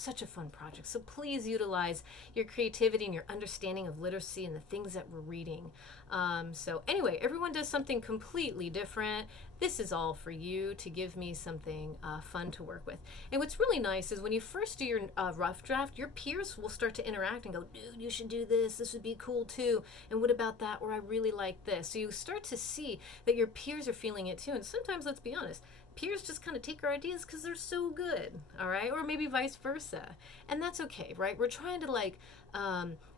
such a fun project. So please utilize your creativity and your understanding of literacy and the things that we're reading. So anyway, everyone does something completely different. This is all for you to give me something fun to work with. And what's really nice is when you first do your rough draft, your peers will start to interact and go, dude, you should do this. This would be cool too. And what about that? Or I really like this. So you start to see that your peers are feeling it too. And sometimes, let's be honest, peers just kind of take our ideas because they're so good, all right? Or maybe vice versa. And that's okay, right? We're trying to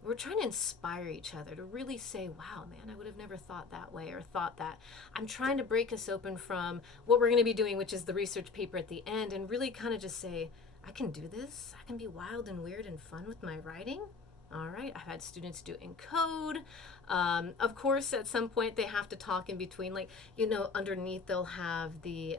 we're trying to inspire each other to really say, wow, man, I would have never thought that way or thought that. I'm trying to break us open from what we're going to be doing, which is the research paper at the end, and really kind of just say, I can do this. I can be wild and weird and fun with my writing. All right, I've had students do it in code. Of course, at some point they have to talk in between. Like, underneath they'll have the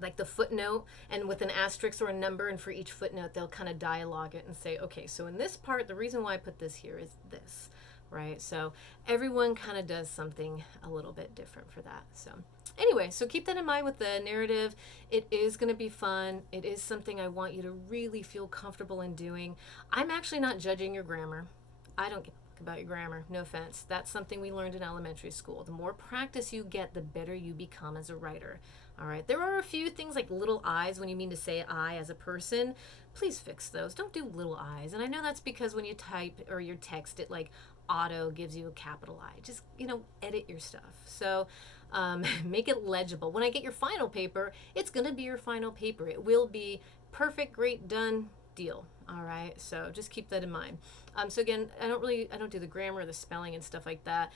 like the footnote, and with an asterisk or a number, and for each footnote they'll kind of dialogue it and say, okay, so in this part, the reason why I put this here is this, right? So everyone kind of does something a little bit different for that. So anyway, so keep that in mind with the narrative. It is going to be fun. It is something I want you to really feel comfortable in doing. I'm actually not judging your grammar. I don't give a fuck about your grammar, no offense. That's something we learned in elementary school. The more practice you get, the better you become as a writer. All right, there are a few things like little I's when you mean to say I as a person. Please fix those. Don't do little I's. And I know that's because when you type or you text, it like auto gives you a capital I. Just, edit your stuff. So make it legible. When I get your final paper, it's going to be your final paper. It will be perfect, great, done, deal. All right, so just keep that in mind. So again, I don't do the grammar, the spelling, and stuff like that.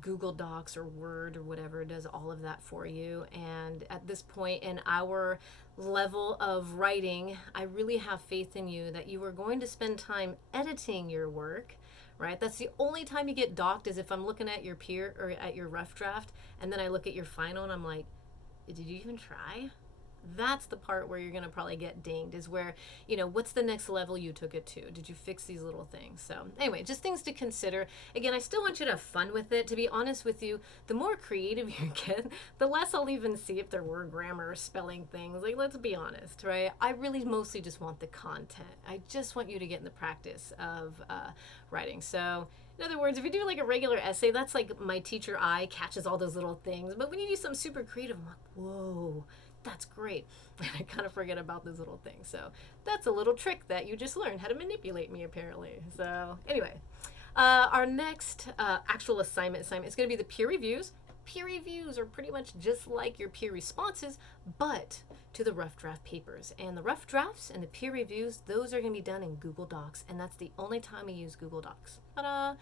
Google Docs or Word or whatever does all of that for you. And at this point in our level of writing, I really have faith in you that you are going to spend time editing your work, right? That's the only time you get docked, is if I'm looking at your peer or at your rough draft, and then I look at your final and I'm like, did you even try? That's the part where you're going to probably get dinged, is where, what's the next level you took it to? Did you fix these little things? So anyway, just things to consider. Again, I still want you to have fun with it. To be honest with you, the more creative you get, the less I'll even see if there were grammar or spelling things. Like, let's be honest, right? I really mostly just want the content. I just want you to get in the practice of writing. So in other words, if you do like a regular essay, that's like my teacher eye catches all those little things. But when you do something super creative, I'm like, whoa, that's great. And I kind of forget about those little things. So that's a little trick that you just learned how to manipulate me, apparently. So anyway, our next actual assignment is going to be the peer reviews. Peer reviews are pretty much just like your peer responses, but to the rough draft papers. And the rough drafts and the peer reviews, those are going to be done in Google Docs, and that's the only time we use Google Docs. Ta-da!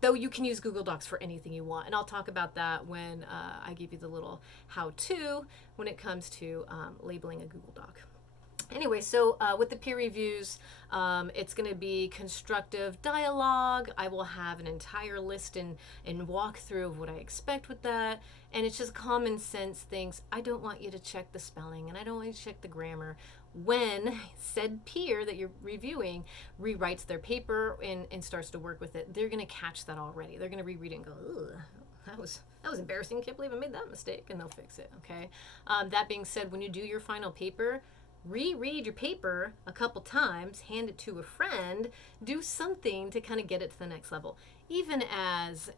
Though you can use Google Docs for anything you want, and I'll talk about that when I give you the little how-to when it comes to labeling a Google Doc. Anyway, so with the peer reviews, it's going to be constructive dialogue. I will have an entire list and walkthrough of what I expect with that. And it's just common sense things. I don't want you to check the spelling, and I don't want you to check the grammar. When said peer that you're reviewing rewrites their paper and starts to work with it, they're going to catch that already. They're going to reread it and go, ugh, that was embarrassing. Can't believe I made that mistake. And they'll fix it, okay? That being said, when you do your final paper, reread your paper a couple times, hand it to a friend, do something to kind of get it to the next level. Even as,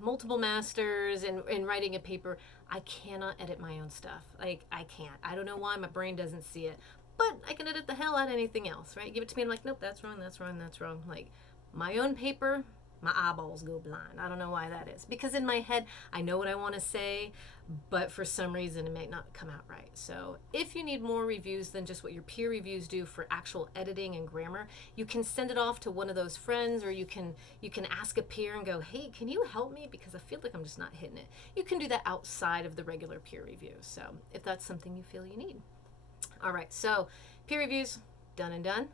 multiple masters and writing a paper, I cannot edit my own stuff. Like, I can't. I don't know why my brain doesn't see it. But I can edit the hell out of anything else, right? Give it to me, I'm like, nope, that's wrong, that's wrong, that's wrong. Like, my own paper, my eyeballs go blind. I don't know why that is. Because in my head, I know what I want to say, but for some reason it may not come out right. So if you need more reviews than just what your peer reviews do for actual editing and grammar, you can send it off to one of those friends, or you can ask a peer and go, hey, can you help me? Because I feel like I'm just not hitting it. You can do that outside of the regular peer review. So if that's something you feel you need. All right, so peer reviews, done and done.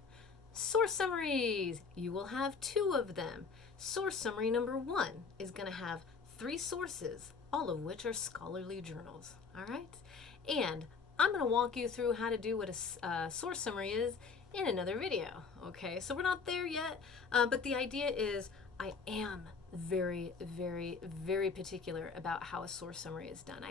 Source summaries, you will have 2 of them. Source summary number 1 is going to have 3 sources, all of which are scholarly journals. All right, and I'm going to walk you through how to do what a source summary is in another video. Okay, so we're not there yet, but the idea is I am very, very, very particular about how a source summary is done.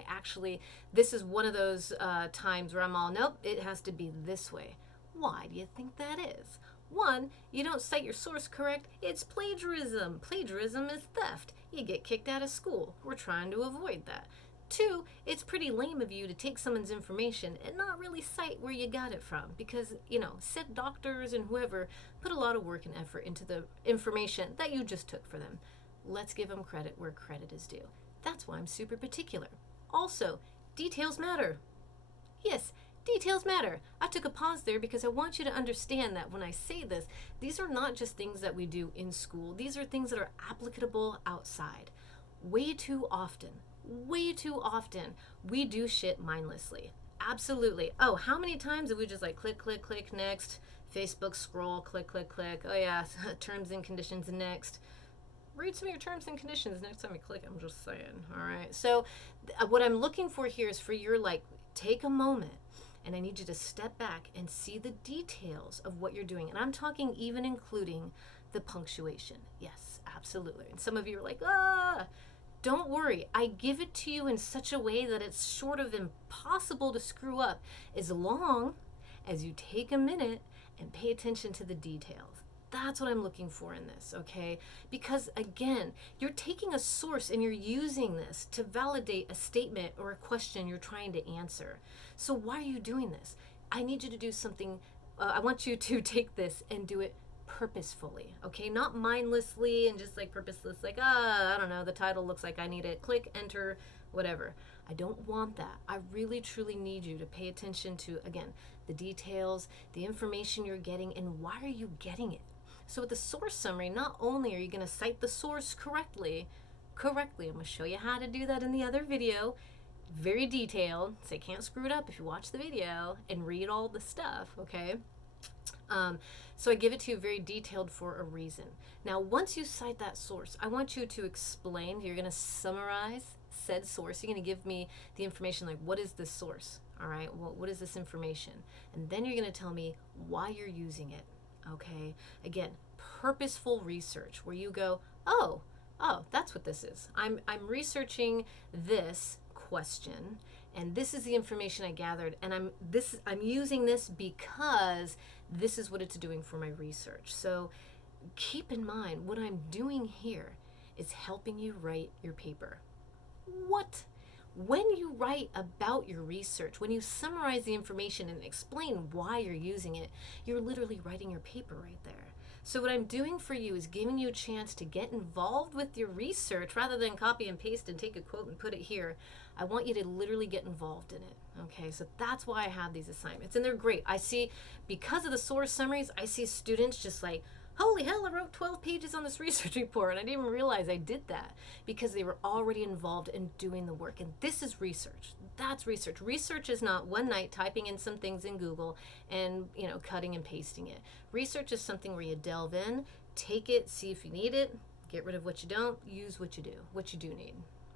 This is one of those times where I'm all, nope, it has to be this way. Why do you think that is? One, you don't cite your source correct. It's plagiarism. Plagiarism is theft. You get kicked out of school. We're trying to avoid that. Two, it's pretty lame of you to take someone's information and not really cite where you got it from because, said doctors and whoever put a lot of work and effort into the information that you just took for them. Let's give them credit where credit is due. That's why I'm super particular. Also, details matter. Yes, details matter. I took a pause there because I want you to understand that when I say this, these are not just things that we do in school. These are things that are applicable outside. Way too often, we do shit mindlessly. Absolutely. Oh, how many times have we just click, click, click, next, Facebook scroll, click, click, click. Oh yeah, terms and conditions, next. Read some of your terms and conditions next time you click. I'm just saying. All right. So what I'm looking for here is for your take a moment and I need you to step back and see the details of what you're doing. And I'm talking even including the punctuation. Yes, absolutely. And some of you are like, don't worry. I give it to you in such a way that it's sort of impossible to screw up as long as you take a minute and pay attention to the details. That's what I'm looking for in this, okay? Because again, you're taking a source and you're using this to validate a statement or a question you're trying to answer. So why are you doing this? I need you to do something, I want you to take this and do it purposefully, okay? Not mindlessly and just purposeless, I don't know, the title looks like I need it, click, enter, whatever. I don't want that. I really, truly need you to pay attention to, again, the details, the information you're getting, and why are you getting it? So with the source summary, not only are you going to cite the source correctly, I'm going to show you how to do that in the other video, very detailed, so you can't screw it up if you watch the video and read all the stuff, okay? So I give it to you very detailed for a reason. Now, once you cite that source, I want you to explain, you're going to summarize said source. You're going to give me the information what is this source? All right, well, what is this information? And then you're going to tell me why you're using it. Okay, again, purposeful research where you go, oh, that's what this is. I'm researching this question and this is the information I gathered and I'm using this because this is what it's doing for my research. So keep in mind what I'm doing here is helping you write your paper. What? When you write about your research, when you summarize the information and explain why you're using it, you're literally writing your paper right there. So what I'm doing for you is giving you a chance to get involved with your research rather than copy and paste and take a quote and put it here. I want you to literally get involved in it. Okay, so that's why I have these assignments. And they're great. I see, because of the source summaries, I see students just holy hell, I wrote 12 pages on this research report and I didn't even realize I did that because they were already involved in doing the work. And this is research. That's research. Research is not one night typing in some things in Google and, cutting and pasting it. Research is something where you delve in, take it, see if you need it, get rid of what you don't, use what you do need.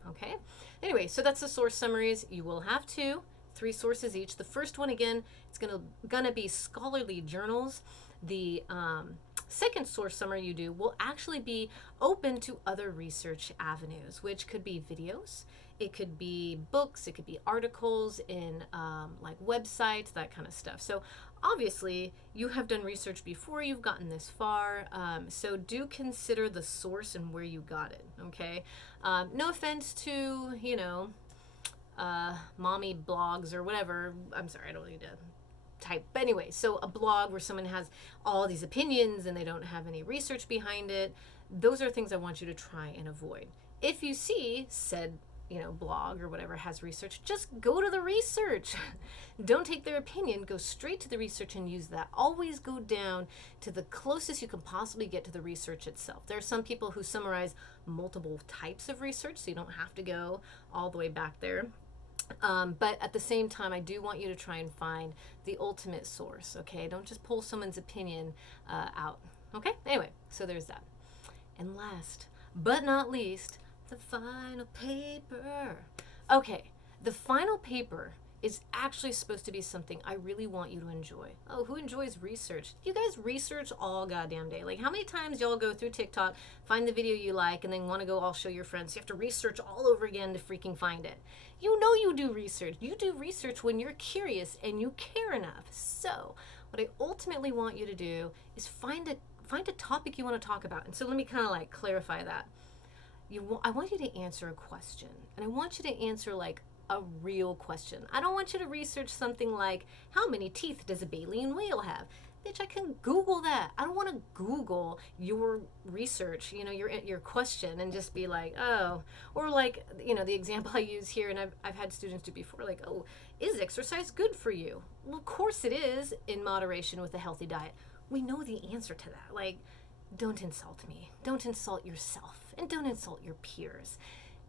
Okay? Anyway, so that's the source summaries. You will have 3 sources each. The first one, again, it's gonna be scholarly journals. The second source summary you do will actually be open to other research avenues, which could be videos, it could be books, it could be articles in websites, that kind of stuff. So obviously you have done research before you've gotten this far, so do consider the source and where you got it, okay? No offense to, mommy blogs or whatever. I'm sorry, I don't need to type. But anyway, so a blog where someone has all these opinions and they don't have any research behind it, those are things I want you to try and avoid. If you see said, blog or whatever has research, just go to the research. Don't take their opinion, go straight to the research and use that. Always go down to the closest you can possibly get to the research itself. There are some people who summarize multiple types of research, so you don't have to go all the way back there. But at the same time, I do want you to try and find the ultimate source, okay? Don't just pull someone's opinion out, okay? Anyway, so there's that. And last but not least, the final paper. Okay, the final paper is actually supposed to be something I really want you to enjoy. Oh, who enjoys research? You guys research all goddamn day. How many times y'all go through TikTok, find the video you like, and then want to go all show your friends? You have to research all over again to freaking find it. You do research. You do research when you're curious and you care enough. So What I ultimately want you to do is find a topic you want to talk about. And so let me kind of like clarify that. I want you to answer a question, and I want you to answer like a real question. I don't want you to research something like, how many teeth does a baleen whale have? Bitch, I can Google that. I don't want to Google your research, your question, and just be like, oh, or like, the example I use here, and I've had students do before, like, oh, is exercise good for you? Well, of course it is, in moderation with a healthy diet. We know the answer to that. Like, don't insult me. Don't insult yourself. And don't insult your peers.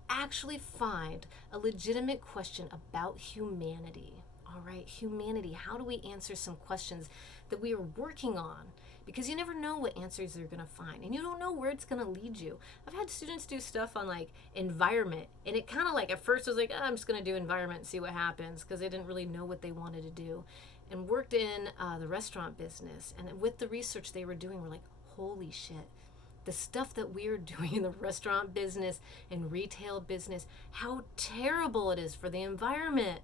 Actually find a legitimate question about humanity. All right, humanity. How do we answer some questions that we are working on? Because you never know what answers you're going to find, and you don't know where it's going to lead you. I've had students do stuff on like environment, and it kind of like at first was like, oh, I'm just going to do environment and see what happens, because they didn't really know what they wanted to do, and worked in the restaurant business. And with the research they were doing, we're like, holy shit. The stuff that we're doing in the restaurant business and retail business, how terrible it is for the environment.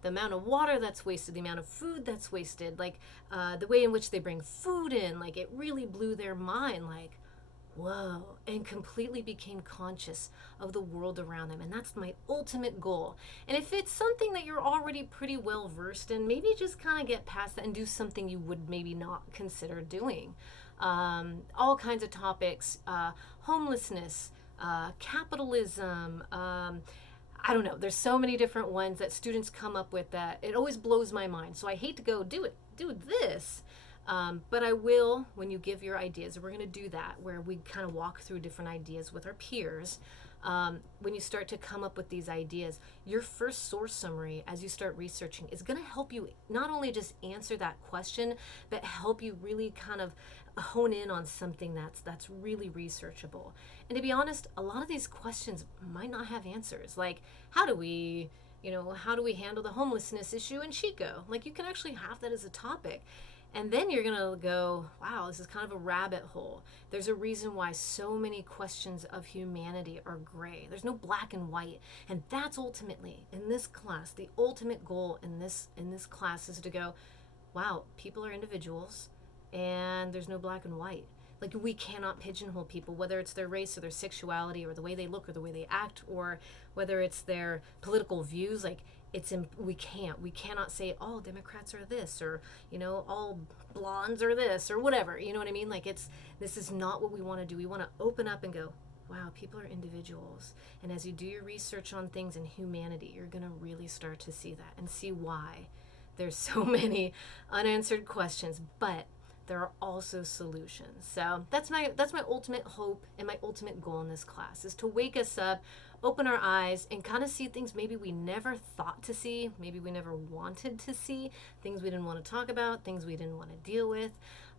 The amount of water that's wasted, the amount of food that's wasted, like the way in which they bring food in, like it really blew their mind, like, whoa, and completely became conscious of the world around them. And that's my ultimate goal. And if it's something that you're already pretty well versed in, maybe just kind of get past that and do something you would maybe not consider doing. All kinds of topics, homelessness, capitalism, I don't know. There's so many different ones that students come up with that it always blows my mind. So I hate to go do this. But I will, when you give your ideas, we're going to do that where we kind of walk through different ideas with our peers. When you start to come up with these ideas, your first source summary as you start researching is going to help you not only just answer that question, but help you really kind of hone in on something that's really researchable. And to be honest, a lot of these questions might not have answers. Like, how do we handle the homelessness issue in Chico? Like, you can actually have that as a topic. And then you're going to go, wow, this is kind of a rabbit hole. There's a reason why so many questions of humanity are gray. There's no black and white. And that's ultimately, in this class, the ultimate goal in this class is to go, wow, people are individuals, and there's no black and white. Like, we cannot pigeonhole people, whether it's their race or their sexuality or the way they look or the way they act, or whether it's their political views. Like, we cannot say all Democrats are this, or all blondes are this, or whatever. You know what I mean? Like, this is not what we want to do. We want to open up and go, wow, people are individuals. And as you do your research on things in humanity, you're going to really start to see that and see why there's so many unanswered questions, but there are also solutions. So that's my ultimate hope and my ultimate goal in this class, is to wake us up, open our eyes, and kind of see things maybe we never thought to see, maybe we never wanted to see, things we didn't want to talk about, things we didn't want to deal with,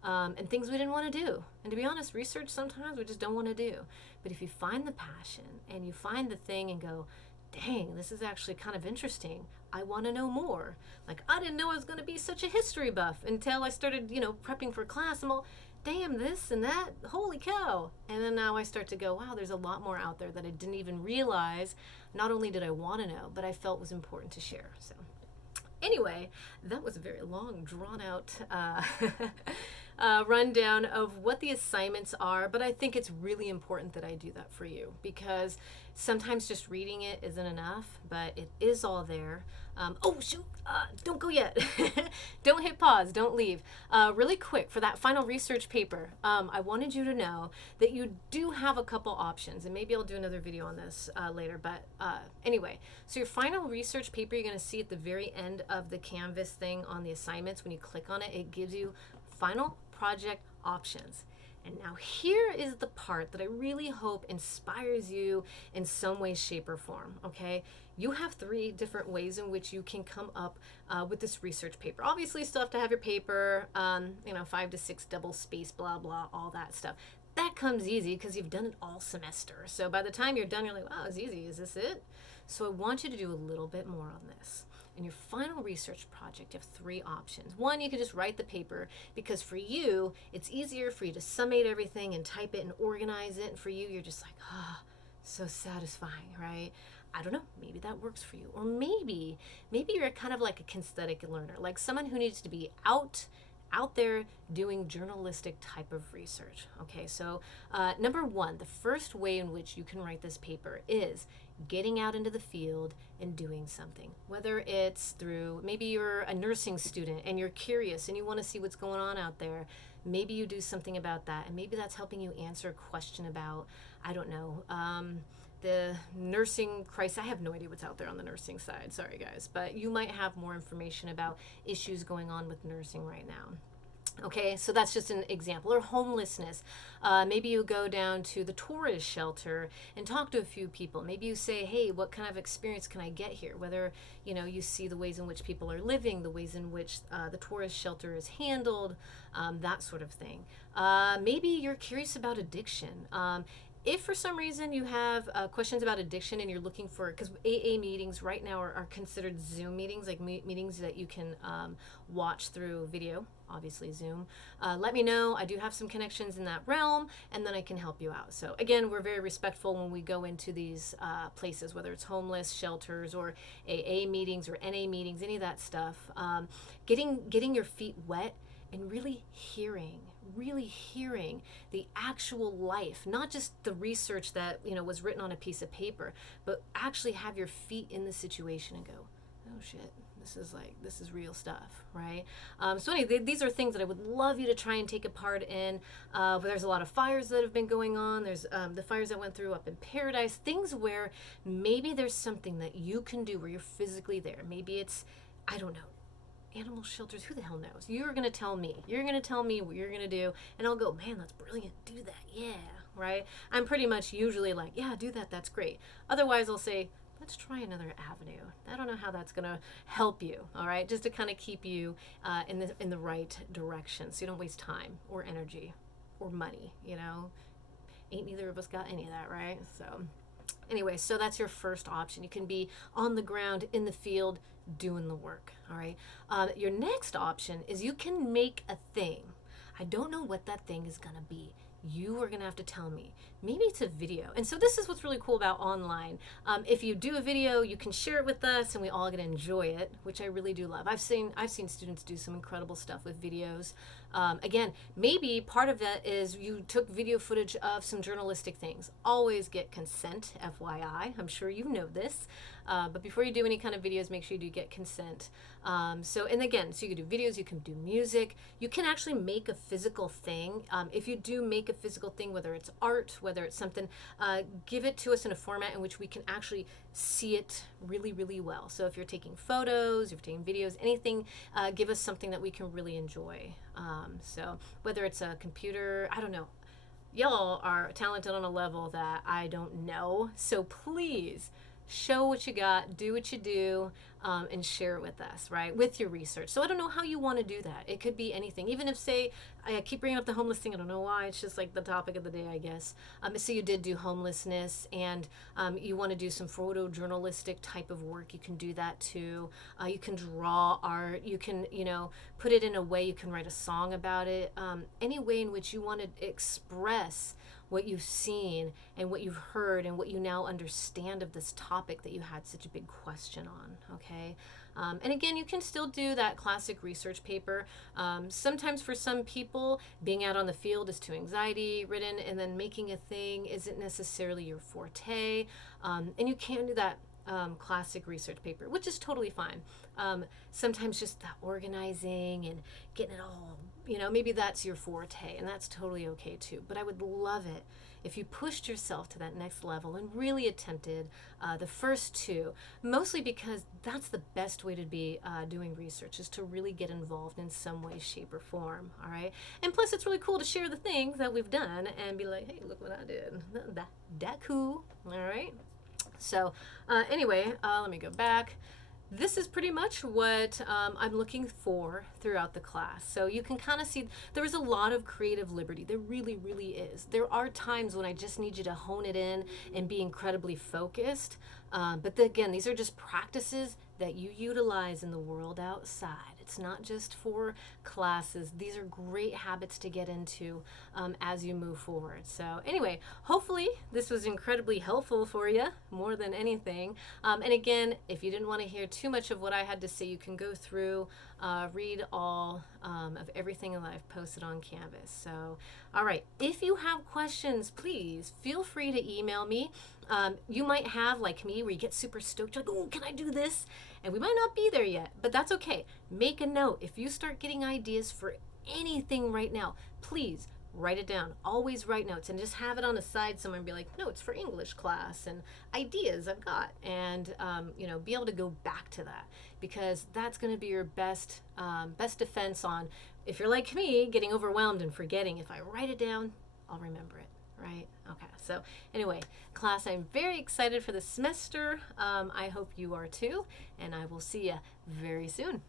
and things we didn't want to do. And to be honest, research sometimes we just don't want to do. But if you find the passion and you find the thing and go, dang, this is actually kind of interesting, I want to know more. Like, I didn't know I was going to be such a history buff until I started, prepping for class. I'm all, damn, this and that, holy cow. And then now I start to go, wow, there's a lot more out there that I didn't even realize. Not only did I want to know, but I felt was important to share. So anyway, that was a very long, drawn out rundown of what the assignments are, but I think it's really important that I do that for you, because sometimes just reading it isn't enough, but it is all there. Oh shoot, don't go yet. Don't hit pause, don't leave. Really quick, for that final research paper, I wanted you to know that you do have a couple options, and maybe I'll do another video on this later, but anyway, so your final research paper, you're going to see at the very end of the Canvas thing on the assignments. When you click on it, it gives you final project options. And now here is the part that I really hope inspires you in some way, shape, or form, okay? You have 3 different ways in which you can come up with this research paper. Obviously, you still have to have your paper, 5 to 6 double space, blah, blah, all that stuff. That comes easy because you've done it all semester. So by the time you're done, you're like, wow, it's easy. Is this it? So I want you to do a little bit more on this. In your final research project, you have 3 options. 1, you can just write the paper, because for you, it's easier for you to summate everything and type it and organize it. And for you, you're just like, so satisfying, right? I don't know, maybe that works for you. Or maybe you're kind of like a kinesthetic learner, like someone who needs to be out out there doing journalistic type of research. Okay, so number one, the first way in which you can write this paper is getting out into the field and doing something. Whether it's through, maybe you're a nursing student and you're curious and you want to see what's going on out there. Maybe you do something about that, and maybe that's helping you answer a question about, I don't know, the nursing crisis. I have no idea what's out there on the nursing side. Sorry, guys. But you might have more information about issues going on with nursing right now. Okay, so that's just an example. Or homelessness. Maybe you go down to the tourist shelter and talk to a few people. Maybe you say, hey, what kind of experience can I get here? Whether, you see the ways in which people are living, the ways in which the tourist shelter is handled, that sort of thing. Maybe you're curious about addiction. If for some reason you have questions about addiction and you're looking for, because AA meetings right now are considered Zoom meetings, like meetings that you can watch through video, obviously Zoom, let me know. I do have some connections in that realm, and then I can help you out. So again, we're very respectful when we go into these places, whether it's homeless shelters or AA meetings or NA meetings, any of that stuff. Getting your feet wet and really hearing the actual life, not just the research that was written on a piece of paper, but actually have your feet in the situation and go, oh shit, this is real stuff, right? So anyway, these are things that I would love you to try and take a part in. But there's a lot of fires that have been going on. There's the fires that went through up in Paradise, things where maybe there's something that you can do where you're physically there. Maybe it's, I don't know, animal shelters, who the hell knows? You're going to tell me what you're going to do, and I'll go, man, that's brilliant, do that, yeah, right? I'm pretty much usually like, yeah, do that, that's great. Otherwise, I'll say, let's try another avenue. I don't know how that's going to help you, all right? Just to kind of keep you in the right direction so you don't waste time or energy or money, Ain't neither of us got any of that, right? So anyway, so that's your first option. You can be on the ground, in the field, doing the work, all right? Your next option is you can make a thing. I don't know what that thing is going to be. You are going to have to tell me. Maybe it's a video. And so this is what's really cool about online. If you do a video, you can share it with us and we all get to enjoy it, which I really do love. I've seen students do some incredible stuff with videos. Again, maybe part of that is you took video footage of some journalistic things. Always get consent, FYI. I'm sure you know this. But before you do any kind of videos, make sure you do get consent. So you can do videos, you can do music. You can actually make a physical thing. If you do make a physical thing, whether it's art, whether it's something, give it to us in a format in which we can actually see it really, really well. So if you're taking photos, if you're taking videos, anything, give us something that we can really enjoy. So whether it's a computer, I don't know. Y'all are talented on a level that I don't know. So please show what you got, do what you do, and share it with us, right? With your research. So I don't know how you want to do that. It could be anything. Even if, say, I keep bringing up the homeless thing. I don't know why. It's just like the topic of the day, I guess. So you did do homelessness and you want to do some photojournalistic type of work. You can do that too. You can draw art. You can, put it in a way. You can write a song about it. Any way in which you want to express what you've seen and what you've heard and what you now understand of this topic that you had such a big question on, okay? And again, you can still do that classic research paper. Sometimes for some people, being out on the field is too anxiety ridden, and then making a thing isn't necessarily your forte. And you can do that classic research paper, which is totally fine. Sometimes just that organizing and getting it all, maybe that's your forte, and that's totally okay too. But I would love it if you pushed yourself to that next level and really attempted the first two, mostly because that's the best way to be doing research, is to really get involved in some way, shape, or form, all right? And plus, it's really cool to share the things that we've done and be like, hey, look what I did. That cool, all right? So anyway, let me go back. This is pretty much what I'm looking for throughout the class. So you can kind of see there is a lot of creative liberty. There really, really is. There are times when I just need you to hone it in and be incredibly focused. But again, these are just practices that you utilize in the world outside. It's not just for classes. These are great habits to get into as you move forward. So anyway, hopefully this was incredibly helpful for you more than anything. And again, if you didn't want to hear too much of what I had to say, you can go through read all of everything that I've posted on Canvas. So, all right, if you have questions, please feel free to email me. You might have, like me, where you get super stoked, like, oh, can I do this? And we might not be there yet, but that's okay. Make a note. If you start getting ideas for anything right now, please write it down. Always write notes and just have it on the side somewhere and be like, notes for English class and ideas I've got. And, be able to go back to that, because that's going to be your best defense on, if you're like me, getting overwhelmed and forgetting. If I write it down, I'll remember it. Right? Okay. So anyway, class, I'm very excited for the semester. I hope you are too, and I will see you very soon.